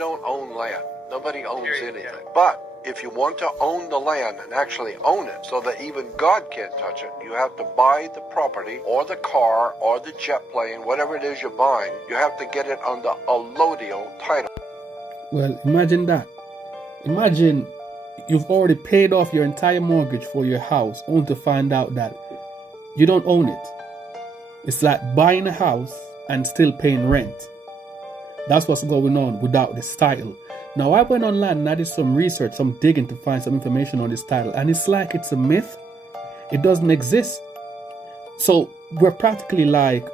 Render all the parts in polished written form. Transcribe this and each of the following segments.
don't own land. Nobody owns anything. But if you want to own the land and actually own it so that even God can't touch it, you have to buy the property or the car or the jet plane, whatever it is you're buying. You have to get it under allodial title. Well, imagine that. Imagine you've already paid off your entire mortgage for your house only to find out that you don't own it. It's like buying a house and still paying rent. That's what's going on without this title. Now, I went online and I did some research, some digging to find some information on this title, and it's like it's a myth. It doesn't exist. So we're practically like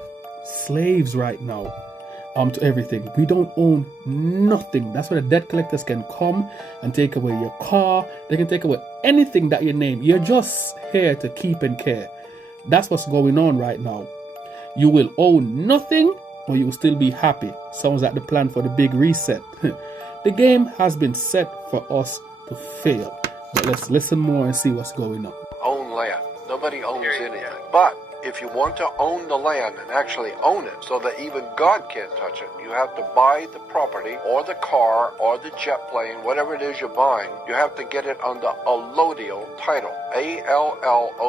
slaves right now to everything. We don't own nothing. That's why the debt collectors can come and take away your car. They can take away anything that you name. You're just here to keep and care. That's what's going on right now. You will own nothing, or you will still be happy. Sounds like the plan for the big reset. The game has been set for us to fail. But let's listen more and see what's going on. Own land. Nobody owns anything. But if you want to own the land and actually own it so that even God can't touch it, you have to buy the property or the car or the jet plane, whatever it is you're buying. You have to get it under allodial title. A-L-L-O-D-I-A-L.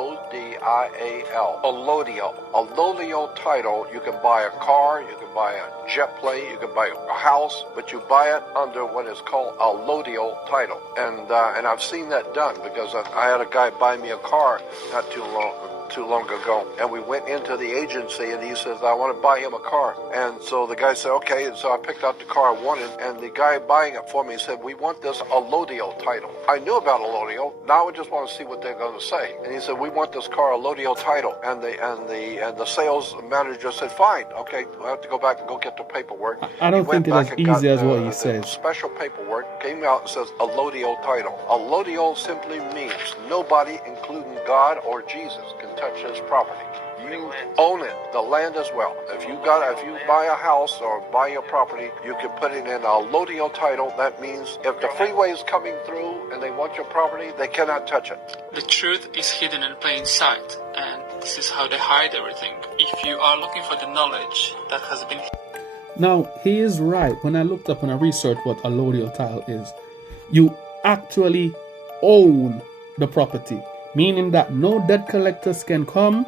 Allodial. Allodial title. You can buy a car, you can buy a jet plane, you can buy a house, but you buy it under what is called allodial title. And I've seen that done because I had a guy buy me a car not too long ago, and we went into the agency and he says, I want to buy him a car. And so the guy said, okay. And so I picked out the car I wanted, and the guy buying it for me said, we want this allodial title. I knew about allodial. Now I just want to see what they're going to say. And he said, we want this car allodial title. And the sales manager said, fine, okay, we'll have to go back and go get the paperwork. I don't think it's as easy as what he says. Special paperwork came out and says allodial title. Allodial simply means nobody, including God or Jesus, can touch his property. You own it, the land as well. If you buy a house or buy your property, you can put it in a allodial title. That means if the freeway is coming through and they want your property, they cannot touch it. The truth is hidden in plain sight, and this is how they hide everything. If you are looking for the knowledge that has been... Now, he is right. When I looked up and I researched what allodial title is, you actually own the property, meaning that no debt collectors can come,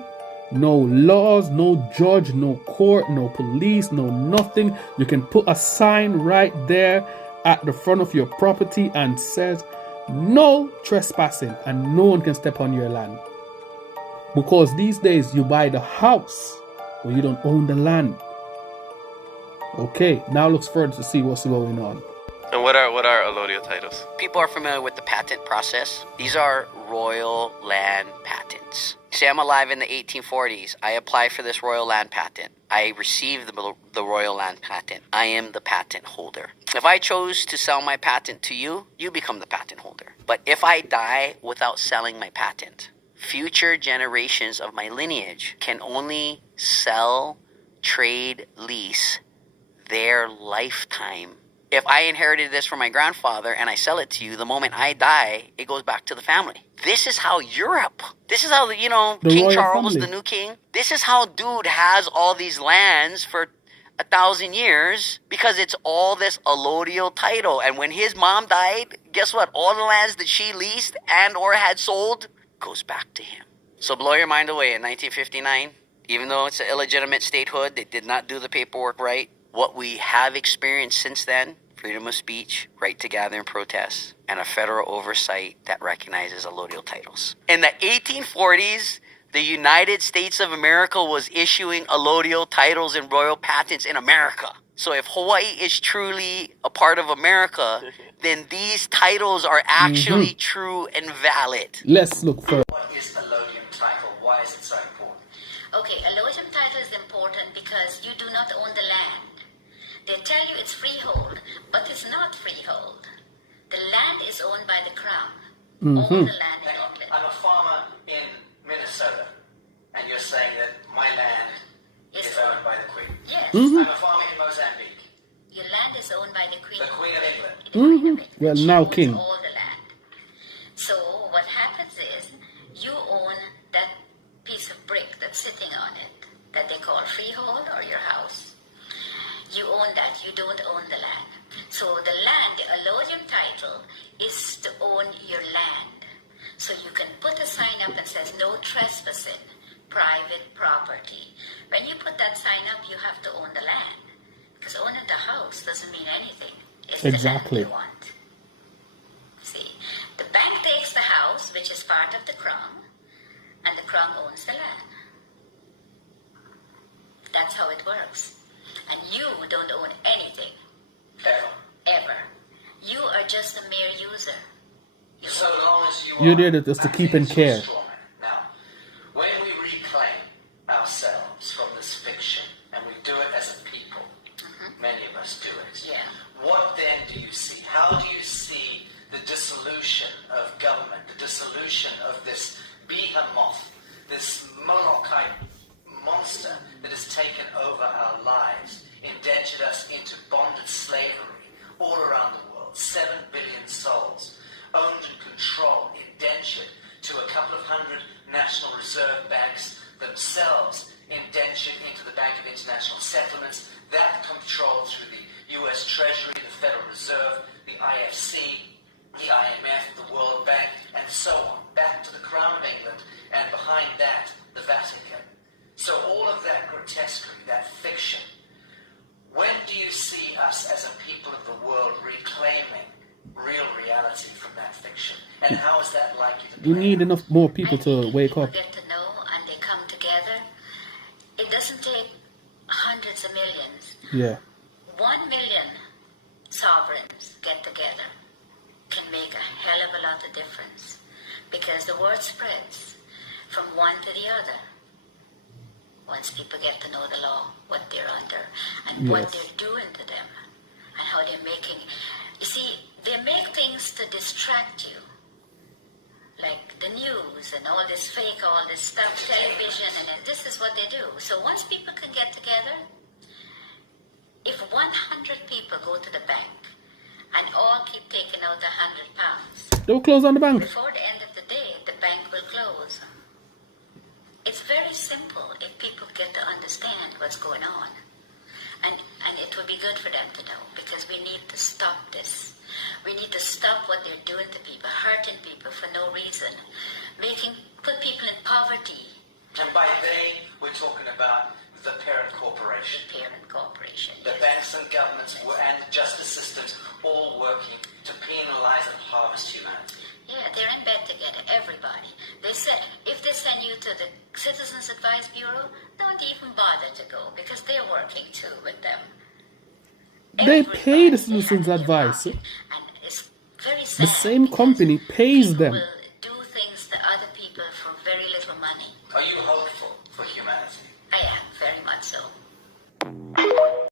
no laws, no judge, no court, no police, no nothing. You can put a sign right there at the front of your property and says no trespassing, and no one can step on your land. Because these days you buy the house, but you don't own the land. Okay, now looks further to see what's going on. And what are allodial titles? People are familiar with the patent process. These are royal land patents. Say I'm alive in the 1840s. I apply for this royal land patent. I receive the royal land patent. I am the patent holder. If I chose to sell my patent to you, you become the patent holder. But if I die without selling my patent, future generations of my lineage can only sell, trade, lease their lifetime. If I inherited this from my grandfather and I sell it to you, the moment I die, it goes back to the family. This is how Europe, this is how, the King Charles, the new king, this is how dude has all these lands for 1,000 years, because it's all this allodial title. And when his mom died, guess what? All the lands that she leased and or had sold goes back to him. So blow your mind away. In 1959, even though it's an illegitimate statehood, they did not do the paperwork right. What we have experienced since then, freedom of speech, right to gather and protest, and a federal oversight that recognizes allodial titles. In the 1840s, the United States of America was issuing allodial titles and royal patents in America. So if Hawaii is truly a part of America, then these titles are actually true and valid. Let's look for... What is allodial title? Why is it so important? Okay, allodial title is important because you do not own the land. They tell you it's freehold, but it's not freehold. The land is owned by the crown. All the land in England. I'm a farmer in Minnesota, and you're saying that my land is owned by the Queen. Yes. I'm a farmer in Mozambique. Your land is owned by the Queen. The Queen of England. The Queen of England. Well, She now owns king. all the land. So what happens is you own that piece of brick that's sitting on it that they call freehold or your house. You own that. You don't own the land. So So the land, the allodial title, is to own your land. So you can put a sign up that says no trespassing, private property. When you put that sign up, you have to own the land. Because owning the house doesn't mean anything. It's Exactly. the land you want. See, the bank takes the house, which is part of the crown, and the crown owns the land. That's how it works. And you don't own anything. Ever. You are just a mere user. So long as you You're are there just to keep in care. Now, when we reclaim ourselves from this fiction, and we do it as a people, many of us do it, Yeah. what then do you see? How do you see the dissolution of government, the dissolution of this behemoth, this Molochite monster that has taken over our lives, indentured us into bonded slavery all around the world, 7 billion souls, owned and controlled, indentured to a couple of hundred National Reserve banks themselves, indentured into the Bank of International Settlements, that controlled through the US Treasury, the Federal Reserve, the IFC, the IMF, the World Bank, and so on, back to the Crown of England, and behind that, the Vatican. So all of that grotesquerie, that fiction, when do you see us as a people of the world reclaiming real reality from that fiction? And how is that likely to play You need out? enough more people I think to if wake people up. get to know and they come together, it doesn't take hundreds of millions. Yeah. 1 million sovereigns get together can make a hell of a lot of difference, because the word spreads from one to the other. Once people get to know the law, what they're under, and what Yes. they're doing to them, and how they're making. You see, they make things to distract you, like the news and all this fake, all this stuff, television, and then this is what they do. So once people can get together, if 100 people go to the bank and all keep taking out £100, Don't close on the bank. before the end of the day, the bank will close. It's very simple if people get to understand what's going on. And it will be good for them to know, because we need to stop this. We need to stop what they're doing to people, hurting people for no reason, put people in poverty. And by they, we're talking about the parent corporation. The parent corporation. The yes. banks and governments and justice systems all working to penalize and harvest humanity. Yeah, they're in bed together, everybody. They said, if they send you to the Citizens Advice Bureau, don't even bother to go, because they're working too with them. They pay the Everybody citizens' has their advice. pocket, and it's very sad. The same because company pays people them. will do things to other people for very little money. Are you hopeful for humanity?